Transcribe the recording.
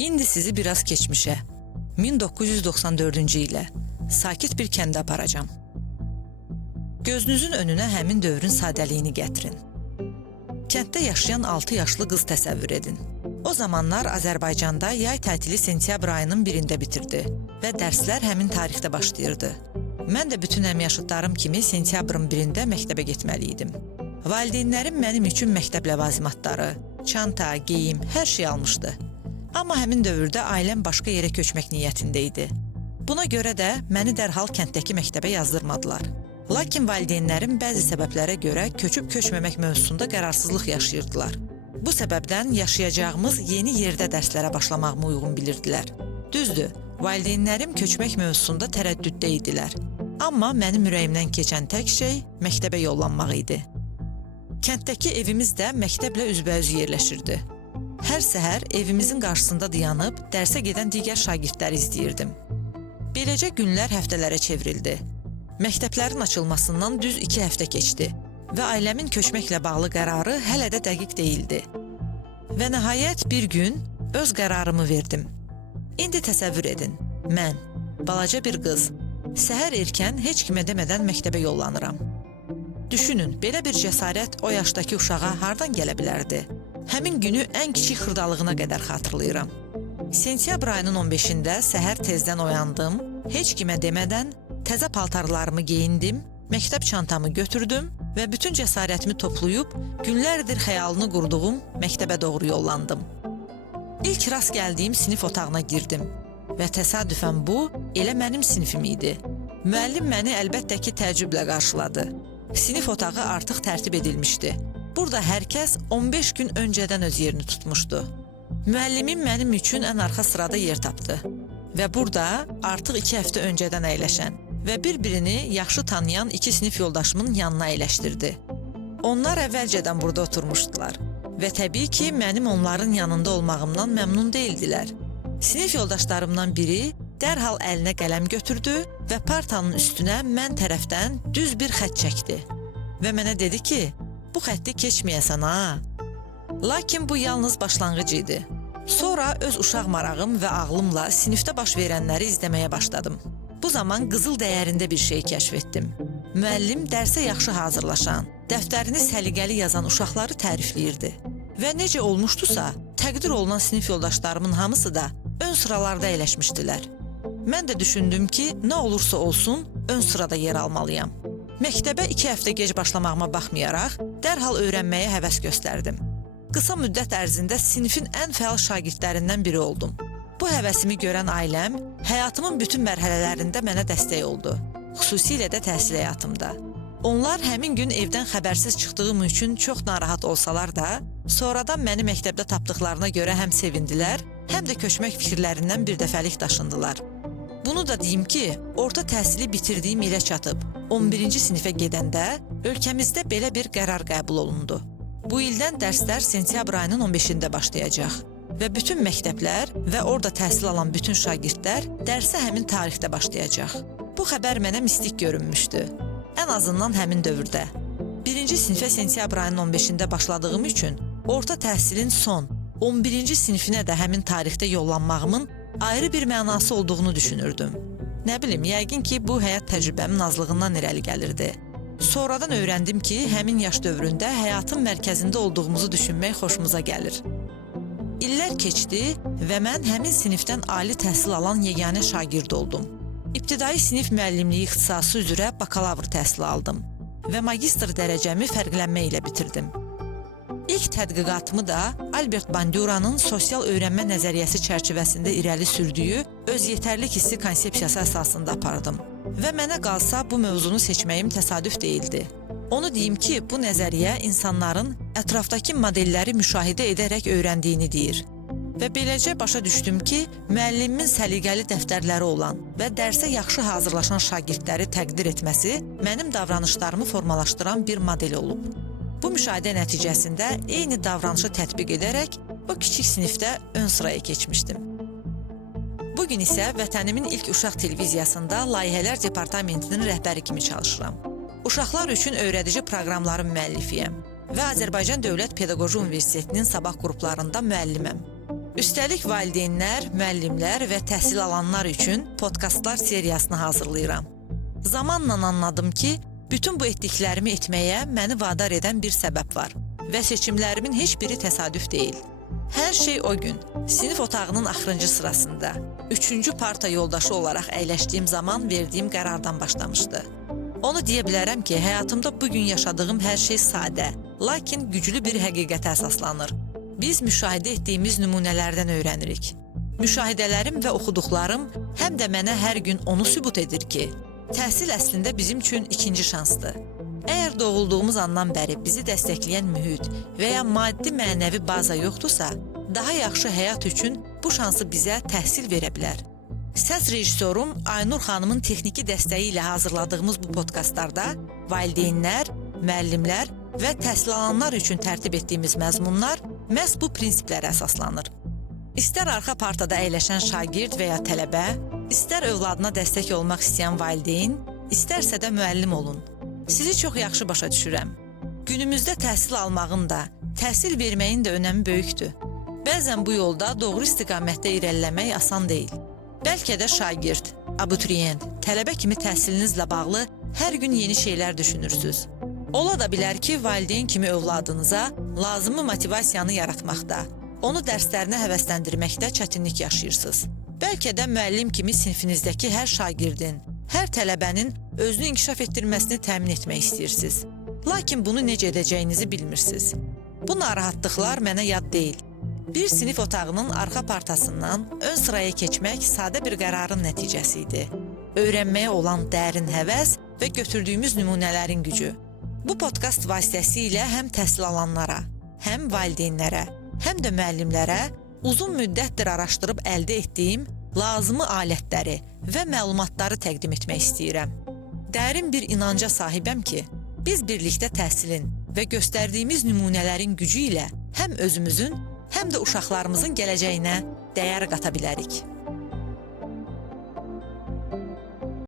İndi sizi biraz keçmişə, 1994-cü ilə sakit bir kəndə aparacam. Gözünüzün önünə həmin dövrün sadəliyini gətirin. Kənddə yaşayan 6 yaşlı qız təsəvvür edin. O zamanlar Azərbaycanda yay tətili sentyabr ayının 1-də bitirdi və dərslər həmin tarixdə başlayırdı. Mən də bütün həmyaşıdlarım kimi sentyabrın 1-də məktəbə getməli idim. Valideynlərim mənim üçün məktəb ləvazimatları, çanta, geyim, hər şey almışdı. Amma həmin dövrdə ailəm başqa yerə köçmək niyyətində idi. Buna görə də məni dərhal kənddəki məktəbə yazdırmadılar. Lakin valideynlərim bəzi səbəblərə görə köçüb-köçməmək mövzusunda qərarsızlıq yaşayırdılar. Bu səbəbdən yaşayacağımız yeni yerdə dərslərə başlamağımı uyğun bilirdilər. Düzdür, valideynlərim köçmək mövzusunda tərəddüddə idilər. Amma mənim ürəyimdən keçən tək şey məktəbə yollanmaq idi. Kənddəki evimiz də məktəblə üzbəüz yerləşirdi. Hər səhər evimizin qarşısında dayanıb dərsə gedən digər şagirdləri izləyirdim. Beləcə günlər həftələrə çevrildi. Məktəblərin açılmasından düz 2 həftə keçdi və ailəmin köçməklə bağlı qərarı hələ də dəqiq deyildi. Və nəhayət bir gün öz qərarımı verdim. İndi təsəvvür edin, mən, balaca bir qız, səhər erkən heç kimə demədən məktəbə yollanıram. Düşünün, belə bir cəsarət o yaşdakı uşağa hardan gələ bilərdi? Həmin günü ən kiçik xırdalığına qədər xatırlayıram. Sentyabr ayının 15-də səhər tezdən oyandım, heç kimə demədən təzə paltarlarımı geyindim, məktəb çantamı götürdüm və bütün cəsarətimi toplayıb günlərdir xəyalını qurduğum məktəbə doğru yollandım. İlk rast gəldiyim sinif otağına girdim və təsadüfən bu elə mənim sinifim idi. Müəllim məni əlbəttə ki təəccüblə qarşıladı. Sinif otağı artıq tərtib edilmişdi. Burada hər kəs 15 gün öncədən öz yerini tutmuşdu. Müəllimim mənim üçün ən arxa sırada yer tapdı və burada artıq 2 həftə öncədən əyləşən və bir-birini yaxşı tanıyan 2 sinif yoldaşımın yanına əyləşdirdi. Onlar əvvəlcədən burada oturmuşdular və təbii ki, mənim onların yanında olmağımdan məmnun deyildilər. Sinif yoldaşlarımdan biri dərhal əlinə qələm götürdü və partanın üstünə mən tərəfdən düz bir xətt çəkdi və mənə dedi ki, bu xətti keçməyəsən ha. Lakin bu yalnız başlanğıc idi. Sonra öz uşaq marağım və ağlımla sinifdə baş verənləri izləməyə başladım. Bu zaman qızıl dəyərində bir şey kəşf etdim. Müəllim dərsə yaxşı hazırlaşan, dəftərini səliqəli yazan uşaqları tərifləyirdi. Və necə olmuşdusa, təqdir olunan sinif yoldaşlarımın hamısı da ön sıralarda əyləşmişdilər. Mən də düşündüm ki, nə olursa olsun, ön sırada yer almalıyam. Məktəbə 2 həftə gec başlamağıma baxmayaraq, dərhal öyrənməyə həvəs göstərdim. Qısa müddət ərzində sinifin ən fəal şagirdlərindən biri oldum. Bu həvəsimi görən ailəm həyatımın bütün mərhələlərində mənə dəstək oldu, xüsusilə də təhsil həyatımda. Onlar həmin gün evdən xəbərsiz çıxdığım üçün çox narahat olsalar da, sonradan məni məktəbdə tapdıqlarına görə həm sevindilər, həm də köçmək fikirlərindən bir dəfəlik daşındılar. Bunu da deyim ki, orta təhsili bitirdiyim ilə çatıb, 11-ci sinifə gedəndə ölkəmizdə belə bir qərar qəbul olundu. Bu ildən dərslər sentyabr ayının 15-də başlayacaq və bütün məktəblər və orada təhsil alan bütün şagirdlər dərsə həmin tarixdə başlayacaq. Bu xəbər mənə mistik görünmüşdü. Ən azından həmin dövrdə. 1-ci sinifə sentyabr ayının 15-də başladığım üçün orta təhsilin son, 11-ci sinifinə də həmin tarixdə yollanmağımın ayrı bir mənası olduğunu düşünürdüm. Nə bilim, yəqin ki, bu həyat təcrübəmin azlığından irəli gəlirdi. Sonradan öyrəndim ki, həmin yaş dövründə həyatın mərkəzində olduğumuzu düşünmək xoşumuza gəlir. İllər keçdi və mən həmin sinifdən ali təhsil alan yeganə şagird oldum. İbtidai sinif müəllimliyi ixtisası üzrə bakalavr təhsili aldım və magistr dərəcəmi fərqlənmə ilə bitirdim. İlk tədqiqatımı da Albert Bandura'nın sosial öyrənmə nəzəriyyəsi çərçivəsində irəli sürdüyü öz yetərlik hissi konsepsiyası əsasında apardım. Və mənə qalsa bu mövzunu seçməyim təsadüf deyildi. Onu deyim ki, bu nəzəriyyə insanların ətrafdakı modelləri müşahidə edərək öyrəndiyini deyir. Və beləcə başa düşdüm ki, müəllimimin səliqəli dəftərləri olan və dərsə yaxşı hazırlaşan şagirdləri təqdir etməsi mənim davranışlarımı formalaşdıran bir model olub. Bu müşahidə nəticəsində eyni davranışı tətbiq edərək o kiçik sinifdə ön sıraya keçmişdim. Bugün isə vətənimin ilk uşaq televiziyasında layihələr departamentinin rəhbəri kimi çalışıram. Uşaqlar üçün öyrədici proqramların müəllifiyəm və Azərbaycan Dövlət Pedaqoji Universitetinin sabah qruplarında müəlliməm. Üstəlik valideynlər, müəllimlər və təhsil alanlar üçün podkastlar seriyasını hazırlayıram. Zamanla anladım ki, bütün bu etdiklərimi etməyə məni vadar edən bir səbəb var və seçimlərimin heç biri təsadüf deyil. Hər şey o gün, sinif otağının axırıncı sırasında, 3-cü parta yoldaşı olaraq əyləşdiyim zaman verdiyim qərardan başlamışdı. Onu deyə bilərəm ki, həyatımda bugün yaşadığım hər şey sadə, lakin güclü bir həqiqətə əsaslanır. Biz müşahidə etdiyimiz nümunələrdən öyrənirik. Müşahidələrim və oxuduqlarım həm də mənə hər gün onu sübut edir ki, təhsil əslində bizim üçün ikinci şansdır. Əgər doğulduğumuz andan bəri bizi dəstəkləyən mühit və ya maddi-mənəvi baza yoxdursa, daha yaxşı həyat üçün bu şansı bizə təhsil verə bilər. Səs rejissorum Aynur xanımın texniki dəstəyi ilə hazırladığımız bu podkastlarda valideynlər, müəllimlər və təhsil alanlar üçün tərtib etdiyimiz məzmunlar məhz bu prinsiplərə əsaslanır. İstər arxa partada əyləşən şagird və ya tələbə, istər övladına dəstək olmaq istəyən valideyn, istərsə də müəllim olun. Sizi çox yaxşı başa düşürəm. Günümüzdə təhsil almağın da, təhsil verməyin də önəmi böyükdür. Bəzən bu yolda doğru istiqamətdə irəliləmək asan deyil. Bəlkə də şagird, abituriyent, tələbə kimi təhsilinizlə bağlı hər gün yeni şeylər düşünürsünüz. Ola da bilər ki, valideyn kimi övladınıza lazımi motivasiyanı yaratmaqda, onu dərslərinə həvəsləndirməkdə çətinlik yaşayırsınız. Bəlkə də müəllim kimi sinifinizdəki hər şagirdin, hər tələbənin özünü inkişaf etdirməsini təmin etmək istəyirsiniz. Lakin bunu necə edəcəyinizi bilmirsiniz. Bu narahatlıqlar mənə yad deyil. Bir sinif otağının arxa partasından ön sıraya keçmək sadə bir qərarın nəticəsi idi. Öyrənməyə olan dərin həvəs və götürdüyümüz nümunələrin gücü. Bu podkast vasitəsilə həm təhsil alanlara, həm valideynlərə, həm də müəllimlərə uzun müddətdir araşdırıb əldə etdiyim lazımi alətləri və məlumatları təqdim etmək istəyirəm. Dərin bir inanca sahibəm ki, biz birlikdə təhsilin və göstərdiyimiz nümunələrin gücü ilə həm özümüzün, həm də uşaqlarımızın gələcəyinə dəyər qata bilərik.